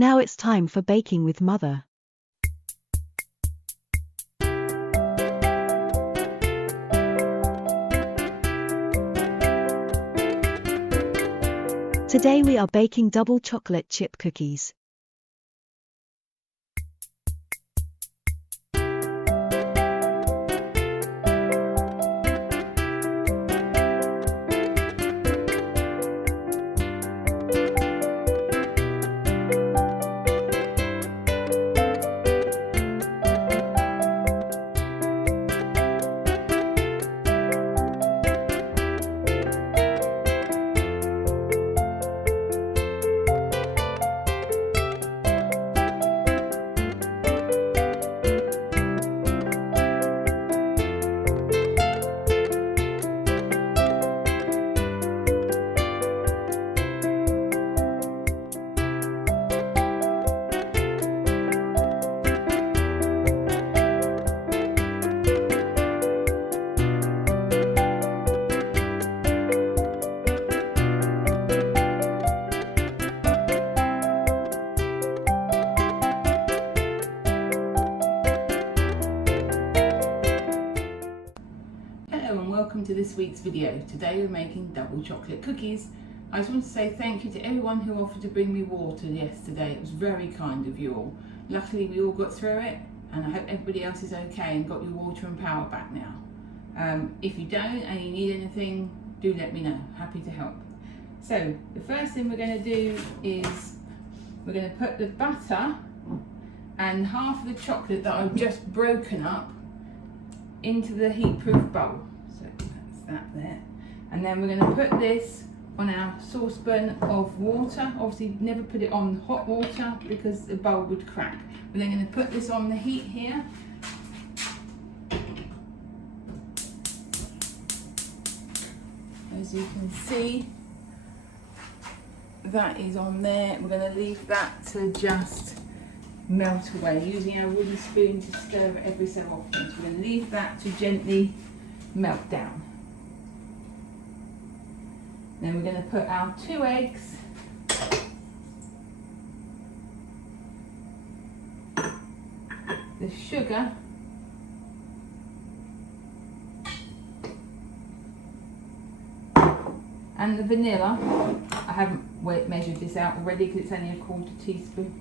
Now it's time for baking with Mother. Today we are baking double chocolate chip cookies. Welcome to this week's video. Today we're making double chocolate cookies. I just want to say thank you to everyone who offered to bring me water yesterday. It was very kind of you all. Luckily we all got through it, and I hope everybody else is okay and got your water and power back now. If you don't and you need anything, do let me know. Happy to help. So the first thing we're going to do is we're going to put the butter and half of the chocolate that I've just broken up into the heat-proof bowl. So that's that there. And then we're going to put this on our saucepan of water. Obviously never put it on hot water because the bowl would crack. We're then going to put this on the heat here. As you can see, that is on there. We're going to leave that to just melt away using our wooden spoon to stir it every so often. So we're going to leave that to gently melt down. Then we're going to put our 2 eggs, the sugar, and the vanilla. I haven't measured this out already because it's only a 1/4 teaspoon.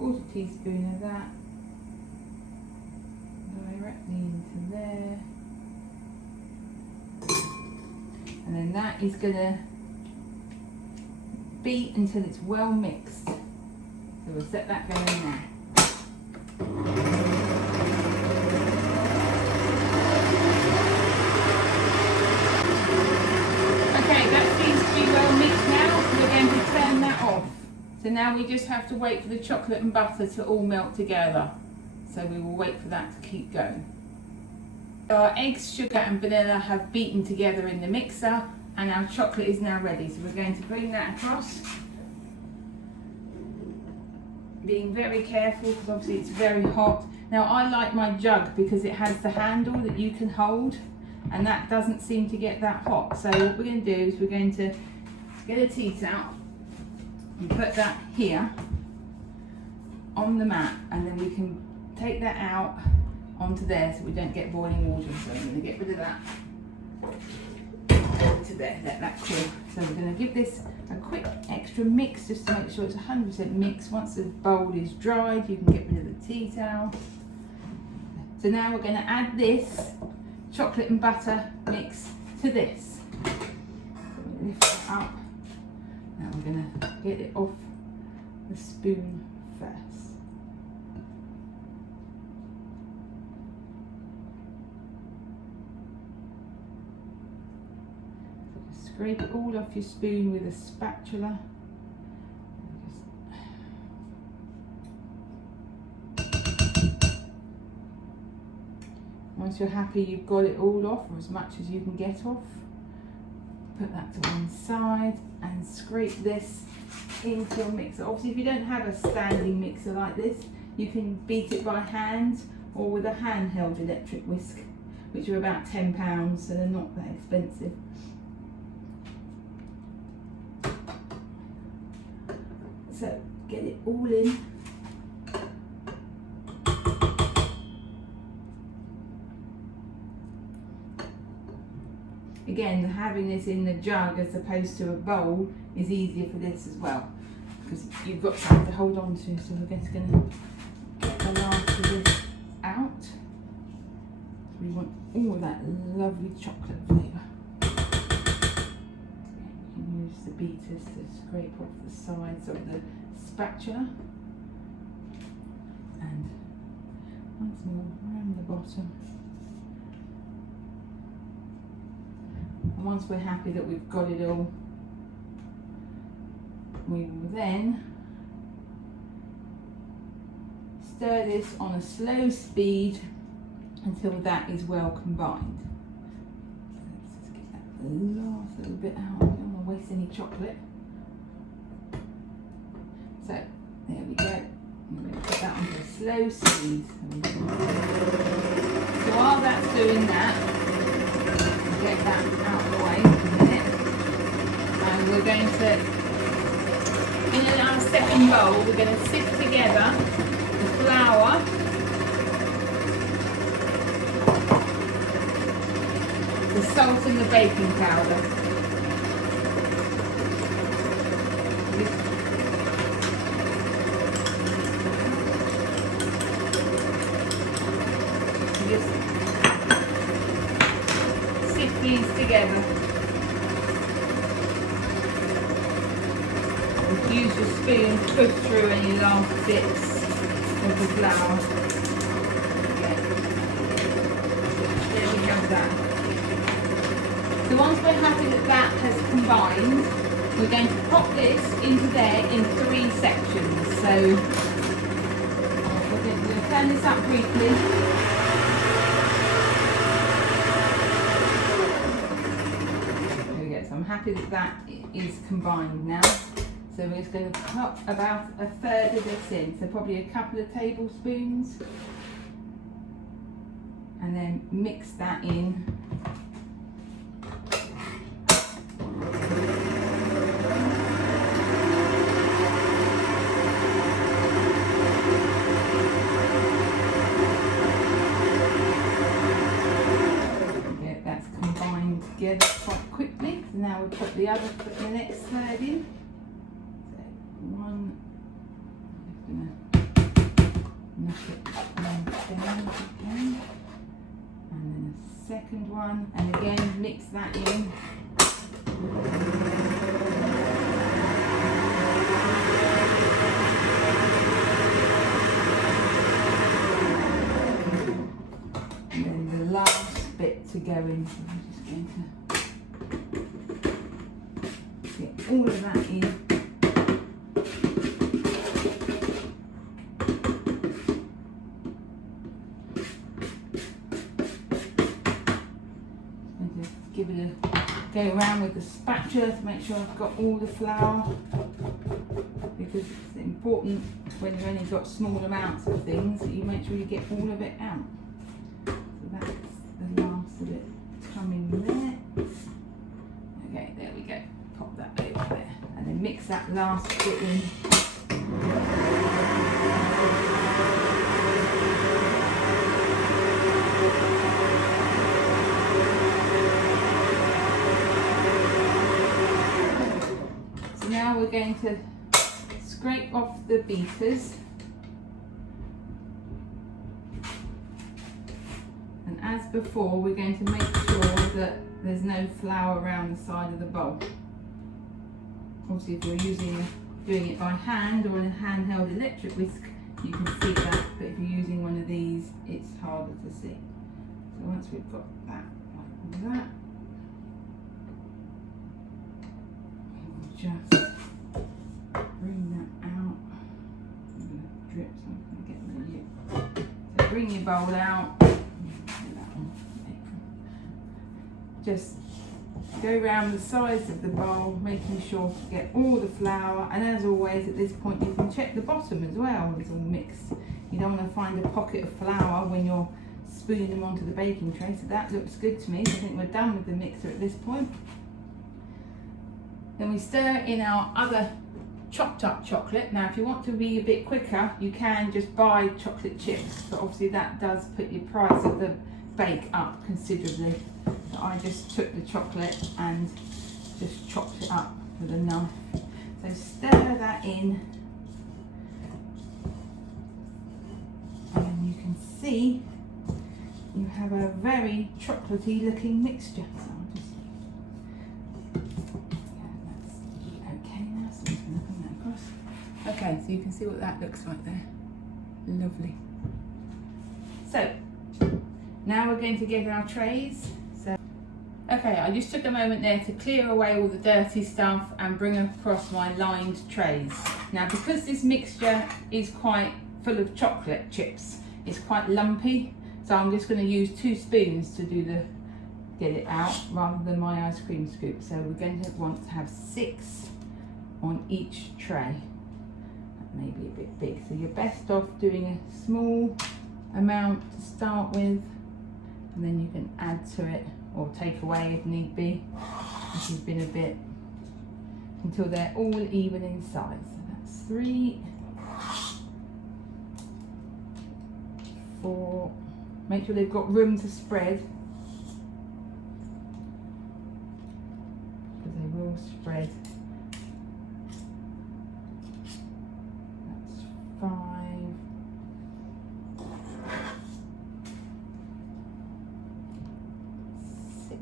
1/4 teaspoon of that directly into there, and then that is going to beat until it's well mixed. So we'll set that going now. Okay, that seems to be well mixed now, so we're going to turn that off. So now we just have to wait for the chocolate and butter to all melt together. So we will wait for that to keep going. So our eggs, sugar and vanilla have beaten together in the mixer, and our chocolate is now ready. So we're going to bring that across. Being very careful because obviously it's very hot. Now I like my jug because it has the handle that you can hold, and that doesn't seem to get that hot. So what we're going to do is we're going to get a tea towel and put that here on the mat, and then we can take that out onto there so we don't get boiling water. So I'm going to get rid of that to there, let that cool. So we're going to give this a quick extra mix just to make sure it's 100% mixed. Once the bowl is dried, you can get rid of the tea towel. So now we're going to add this chocolate and butter mix to this. So we're going to lift it up. Now we're going to get it off the spoon first. Scrape it all off your spoon with a spatula. Once you're happy you've got it all off, or as much as you can get off, put that to one side and scrape this into your mixer. Obviously if you don't have a standing mixer like this, you can beat it by hand or with a handheld electric whisk, which are about £10, so they're not that expensive. get it all in. Again, having this in the jug as opposed to a bowl is easier for this as well, because you've got something to hold on to. So we're just going to get the last of this out. We want all of that lovely chocolate flavour. You can use the beaters to scrape off the sides of the spatula. And once more around the bottom. And once we're happy that we've got it all, we will then stir this on a slow speed until that is well combined. Let's just get that last little bit out. I don't want to waste any chocolate. So there we go. I'm going to put that onto a slow speed. So while that's doing that, get that out of the way for a minute. And we're going to, in our second bowl, we're going to sift together the flour, the salt and the baking powder. Just sift these together. Use your spoon to push through any last bits of the flour. Okay. There we have that. So once we're happy that that has combined, we're going to pop this into there in 3 sections. So we're going to turn this up briefly. There we go. So I'm happy that that is combined now. So we're just going to pop about a third of this in, so probably a couple of tablespoons, and then mix that in. Okay, that's combined together quite quickly. So now we'll put the next third in. One, I'm just going to knock it down again, and then a second one, and again mix that in. And then the last bit to go in, so I'm just going to get all of that in. Give it a go around with the spatula to make sure I've got all the flour, because it's important when you've only got small amounts of things that you make sure you get all of it out. So that's the last of it coming there. Okay, there we go. Pop that over there and then mix that last bit in. Now we're going to scrape off the beaters, and as before we're going to make sure that there's no flour around the side of the bowl. Obviously if you're doing it by hand or in a handheld electric whisk you can see that, but if you're using one of these it's harder to see. So once we've got that like that, just bring that out. I'm going to drip so I'm going to get rid of you. So bring your bowl out. Just go around the sides of the bowl, making sure to get all the flour. And as always, at this point, you can check the bottom as well. It's all mixed. You don't want to find a pocket of flour when you're spooning them onto the baking tray. So that looks good to me. So I think we're done with the mixer at this point. Then we stir in our other chopped up chocolate. Now if you want to be a bit quicker, you can just buy chocolate chips, but obviously that does put your price of the bake up considerably. So I just took the chocolate and just chopped it up with a knife. So stir that in, and you can see you have a very chocolatey looking mixture. So I'll just, that's okay now, so I'm just going to bring that across. Okay, so you can see what that looks like there. Lovely. So now we're going to get our trays. Okay, I just took a moment there to clear away all the dirty stuff and bring across my lined trays. Now because this mixture is quite full of chocolate chips, it's quite lumpy, so I'm just going to use 2 spoons to get it out rather than my ice cream scoop. So we're going to want to have 6 on each tray. That may be a bit big, so you're best off doing a small amount to start with, and then you can add to it or take away if need be, if you've been a bit, until they're all even in size. So that's 3, 4, make sure they've got room to spread, because they will spread. That's 5, 6,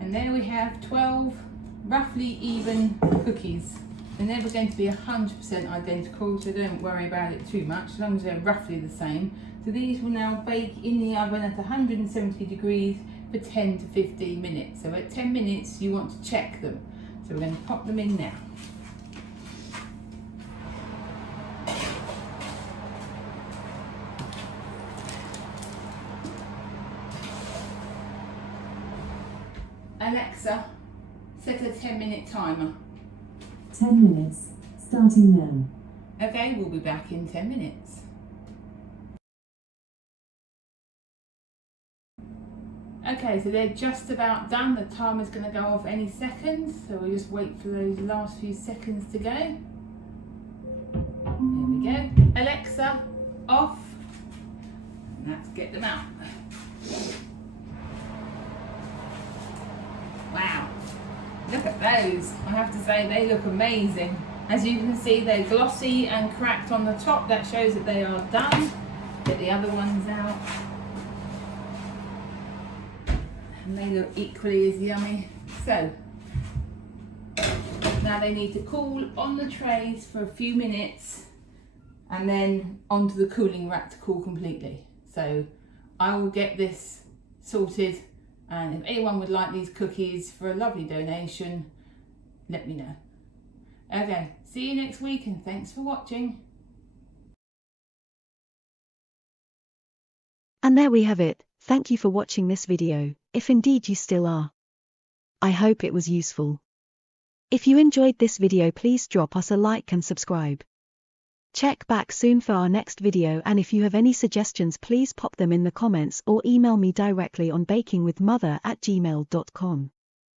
and there we have 12 roughly even cookies. They're never going to be 100% identical, so don't worry about it too much, as long as they're roughly the same. So these will now bake in the oven at 170 degrees for 10 to 15 minutes. So at 10 minutes you want to check them. So we're going to pop them in now. Alexa, set a 10-minute timer. 10 minutes, starting now. Okay, we'll be back in 10 minutes. Okay, so they're just about done. The timer's going to go off any second, so we'll just wait for those last few seconds to go. There we go. Alexa, off. And let's get them out. Wow, look at those. I have to say they look amazing. As you can see, they're glossy and cracked on the top. That shows that they are done. Get the other ones out. And they look equally as yummy. So, now they need to cool on the trays for a few minutes and then onto the cooling rack to cool completely. So, I will get this sorted, and if anyone would like these cookies for a lovely donation, let me know. Okay, see you next week, and thanks for watching. And there we have it. Thank you for watching this video, if indeed you still are. I hope it was useful. If you enjoyed this video, please drop us a like and subscribe. Check back soon for our next video, and if you have any suggestions, please pop them in the comments or email me directly on bakingwithmother@gmail.com.